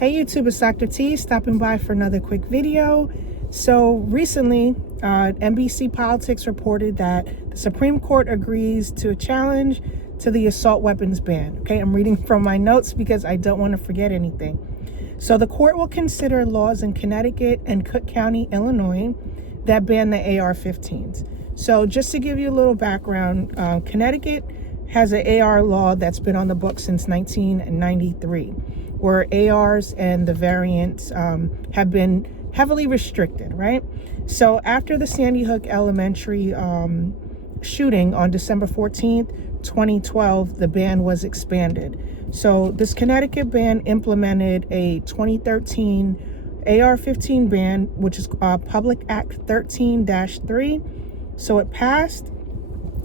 Hey YouTube, it's Dr. T stopping by for another quick video. So recently, NBC Politics reported that the Supreme Court agrees to a challenge to the assault weapons ban. Okay, I'm reading from my notes because I don't want to forget anything. So the court will consider laws in Connecticut and Cook County, Illinois, that ban the AR-15s. So just to give you a little background, Connecticut has an AR law that's been on the books since 1993. Where ARs and the variants have been heavily restricted, right? So after the Sandy Hook Elementary shooting on December 14th, 2012, the ban was expanded. So this Connecticut ban implemented a 2013 AR-15 ban, which is Public Act 13-3. So it passed,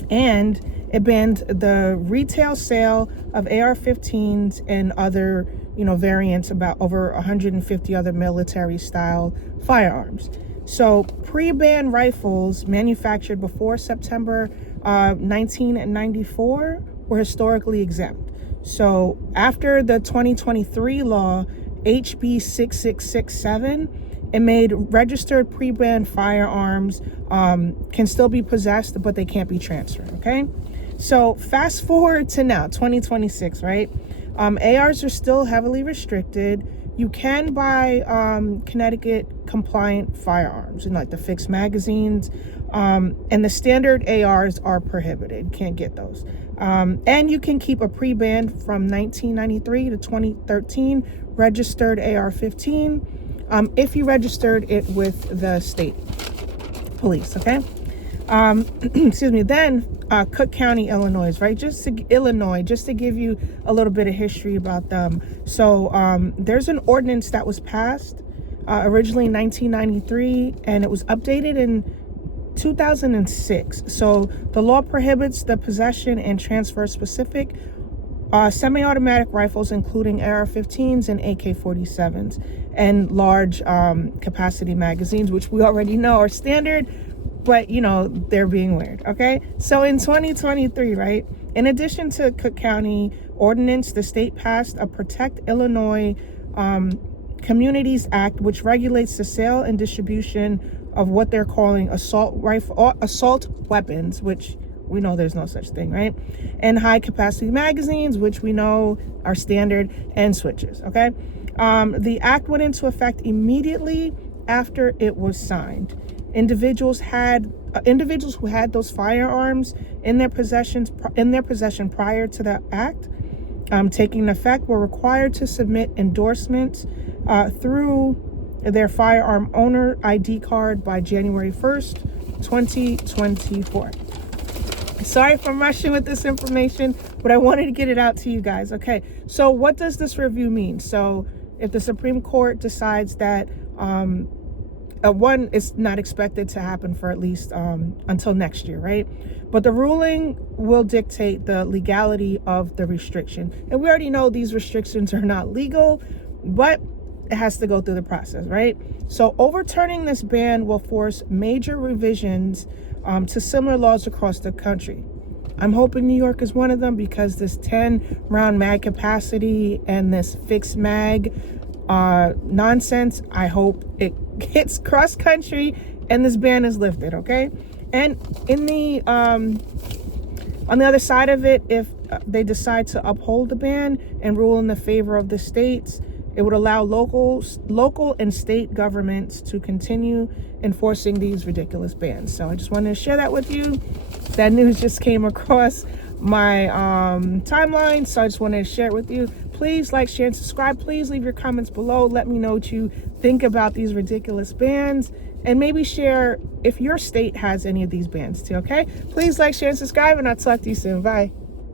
and it banned the retail sale of AR-15s and other variants, about over 150 other military style firearms. So pre-ban rifles manufactured before September 1994 were historically exempt. So after the 2023 law, HB 6667, it made registered pre-ban firearms can still be possessed, but they can't be transferred, okay? So fast forward to now, 2026, right? ARs are still heavily restricted. You can buy Connecticut compliant firearms, like the fixed magazines, and the standard ARs are prohibited. Can't get those. And you can keep a pre-ban from 1993 to 2013 registered AR-15 if you registered it with the state police, okay? Excuse me. Then Cook County, Illinois, right? Just to give you a little bit of history about them. So there's an ordinance that was passed originally in 1993, and it was updated in 2006. So the law prohibits the possession and transfer of specific semi-automatic rifles, including AR-15s and AK-47s, and large capacity magazines, which we already know are standard, but they're being weird, okay? So in 2023, right, in addition to Cook County ordinance, the state passed a Protect Illinois Communities Act, which regulates the sale and distribution of what they're calling assault weapons, which we know there's no such thing, right? And high capacity magazines, which we know are standard, and switches, okay? The act went into effect immediately after it was signed. Individuals who had those firearms in their possession prior to the act taking effect were required to submit endorsements through their firearm owner ID card by January 1st, 2024. Sorry if I'm rushing with this information, but I wanted to get it out to you guys. Okay, so what does this review mean? So if the Supreme Court decides that one is not expected to happen for at least until next year, right? But the ruling will dictate the legality of the restriction. And we already know these restrictions are not legal, but it has to go through the process, right? So overturning this ban will force major revisions to similar laws across the country. I'm hoping New York is one of them, because this 10-round mag capacity and this fixed mag nonsense, I hope it hits cross country and this ban is lifted, okay? And in the on the other side of it, if they decide to uphold the ban and rule in the favor of the states, it would allow local and state governments to continue enforcing these ridiculous bans. So I just wanted to share that with you. That news just came across my timeline, so I just wanted to share it with you. Please like, share, and subscribe. Please leave your comments below. Let me know what you think about these ridiculous bans, and maybe share if your state has any of these bans too, okay? Please like, share, and subscribe, and I'll talk to you soon. Bye.